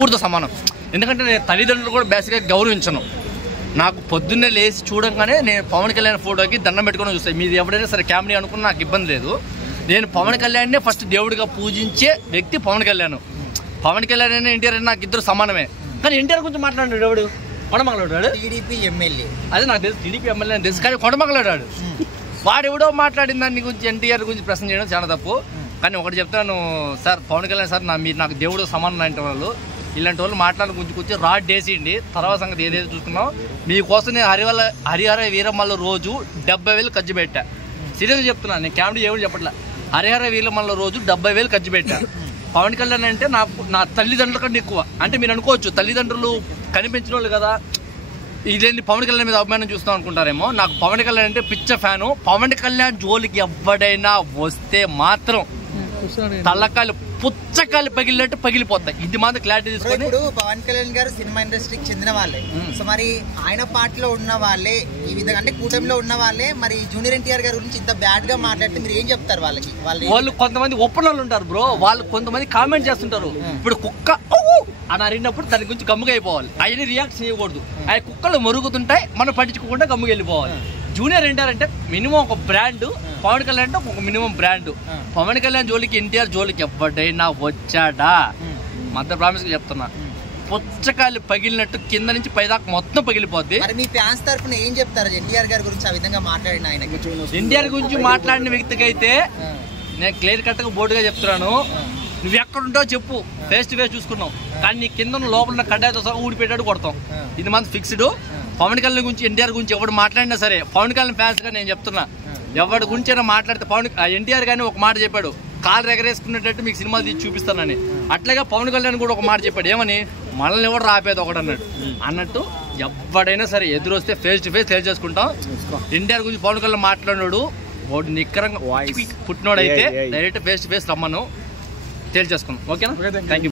పూర్తి సమానం. ఎందుకంటే నేను తల్లిదండ్రులు కూడా బేసిక్గా గౌరవించను. నాకు పొద్దున్నే లేచి చూడంగానే నేను పవన్ కళ్యాణ్ ఫోటోకి దండం పెట్టుకుని చూస్తాను. మీది ఎవడైనా సరే కామెడీ అనుకున్న నాకు ఇబ్బంది లేదు. నేను పవన్ కళ్యాణ్నే ఫస్ట్ దేవుడిగా పూజించే వ్యక్తి పవన్ కళ్యాణ్. పవన్ కళ్యాణ్ అయినా ఎన్టీఆర్ అయినా నాకు ఇద్దరు సమానమే. కానీ ఎన్టీఆర్ గురించి మాట్లాడాడు ఎవడు? కొండమగలాడు. టీడీపీ ఎమ్మెల్యే అదే నాకు తెలుసు, టీడీపీ ఎమ్మెల్యే అని తెలుసు. కానీ కొండమగలాడు వాడెవడో మాట్లాడిన దాని గురించి ఎన్టీఆర్ గురించి ప్రశ్న చేయడం చాలా తప్పు. కానీ ఒకటి చెప్తాను సార్, పవన్ కళ్యాణ్ సార్ మీరు నాకు దేవుడు సమానం లాంటి వాళ్ళు, ఇలాంటి వాళ్ళు మాట్లాడిన కొంచెం రాడ్ వేసేయండి. తర్వాత సంగతి ఏదైతే చూసుకున్నాం. మీకోసం నేను హరిహర వీరమల్ల రోజు 70,000 ఖర్చు పెట్టా. సీరియస్గా చెప్తున్నాను, నేను కామెడీ ఎవరు చెప్పట్లా. హరిహర వీరమల్ల రోజు 70,000 ఖర్చు పెట్టా. పవన్ కళ్యాణ్ అంటే నాకు నా తల్లిదండ్రుల కంటే ఎక్కువ. అంటే మీరు అనుకోవచ్చు తల్లిదండ్రులు కనిపించిన వాళ్ళు కదా, ఇదేంటి పవన్ కళ్యాణ్ మీద అభిమానం చూస్తాం అనుకుంటారేమో. నాకు పవన్ కళ్యాణ్ అంటే పిచ్చ ఫ్యాను. పవన్ కళ్యాణ్ జోలికి ఎవడైనా వస్తే మాత్రం తల్లకాయలు పుచ్చకాయలు పగిలినట్టు పగిలిపోతాయి. ఇది మాత్రం క్లారిటీ తీసుకొని. ఇప్పుడు పవన్ కళ్యాణ్ గారు సినిమా ఇండస్ట్రీకి చెందిన వాళ్ళే. సో మరి ఆయన పార్టీలో ఉన్న వాళ్ళే ఈ విధంగా అంటే కూటమిలో ఉన్న వాళ్ళే మరి జూనియర్ ఎన్టీఆర్ గారి గురించి ఇంత బ్యాడ్ గా మాట్లాడితే మీరు ఏం చెప్తారు వాళ్ళకి? వాళ్ళు కొంతమంది ఒప్పనోళ్ళు ఉంటారు బ్రో, వాళ్ళు కొంతమంది కామెంట్ చేస్తుంటారు. ఇప్పుడు కుక్క అని అరిగినప్పుడు దాని గురించి గమ్ముగా అయిపోవాలి, అవన్నీ రియాక్ట్ చేయకూడదు. అవి కుక్కలు మరుగుతుంటాయి, మనం పట్టించుకోకుండా గమ్ముగా వెళ్ళిపోవాలి. జూనియర్ ఎన్టీఆర్ అంటే మినిమం ఒక బ్రాండ్, పవన్ కళ్యాణ్ అంటే ఒక మినిమం బ్రాండ్. పవన్ కళ్యాణ్ జోలికి ఎన్టీఆర్ జోలికి ఎవడైనా వచ్చాడా మధ్య ప్రామిస్ చెప్తున్నా, పుచ్చకాయలు పగిలినట్టు కింద నుంచి పైదాకా మొత్తం పగిలిపోద్ది. మీ ఫ్యాన్స్ తరఫున ఏం చెప్తారు ఎన్టీఆర్ గారి గురించి ఆ విధంగా మాట్లాడిన ఆయనకి? ఎన్టీఆర్ గురించి మాట్లాడిన వ్యక్తికి అయితే నేను క్లియర్ కట్ గా బోర్డుగా చెప్తున్నాను, నువ్వు ఎక్కడుంటావు చెప్పు, ఫేస్ టు ఫేస్ చూసుకున్నావు. కానీ నీ కింద లోపల కడ్డాతో సహా ఊడిపెట్టాడు కొడతాం. ఇది మంది ఫిక్స్డ్. పవన్ కళ్యాణ్ గురించి ఎన్టీఆర్ గురించి ఎవడు మాట్లాడినా సరే, పవన్ కళ్యాణ్ ఫ్యాన్స్ గా నేను చెప్తున్నా, ఎవరి గురించి అయినా మాట్లాడితే ఎన్టీఆర్ గానీ ఒక మాట చెప్పాడు, కాలు ఎగరేసుకున్నట్టు మీకు సినిమాలు తీసి చూపిస్తానని. అట్లాగే పవన్ కళ్యాణ్ కూడా ఒక మాట చెప్పాడు, ఏమని, మనల్ని ఎవడు రాపేది ఒకటి అన్నట్టు ఎవడైనా సరే ఎదురొస్తే ఫేస్ టు ఫేస్ తేల్చేసుకుంటాం. ఎన్టీఆర్ గురించి పవన్ కళ్యాణ్ మాట్లాడినాడు వాడు నిక్కరంగా పుట్టినోడైతే డైరెక్ట్ ఫేస్ టు ఫేస్ రమ్మను తేల్చేసుకున్నాం. ఓకేనా? Thank you.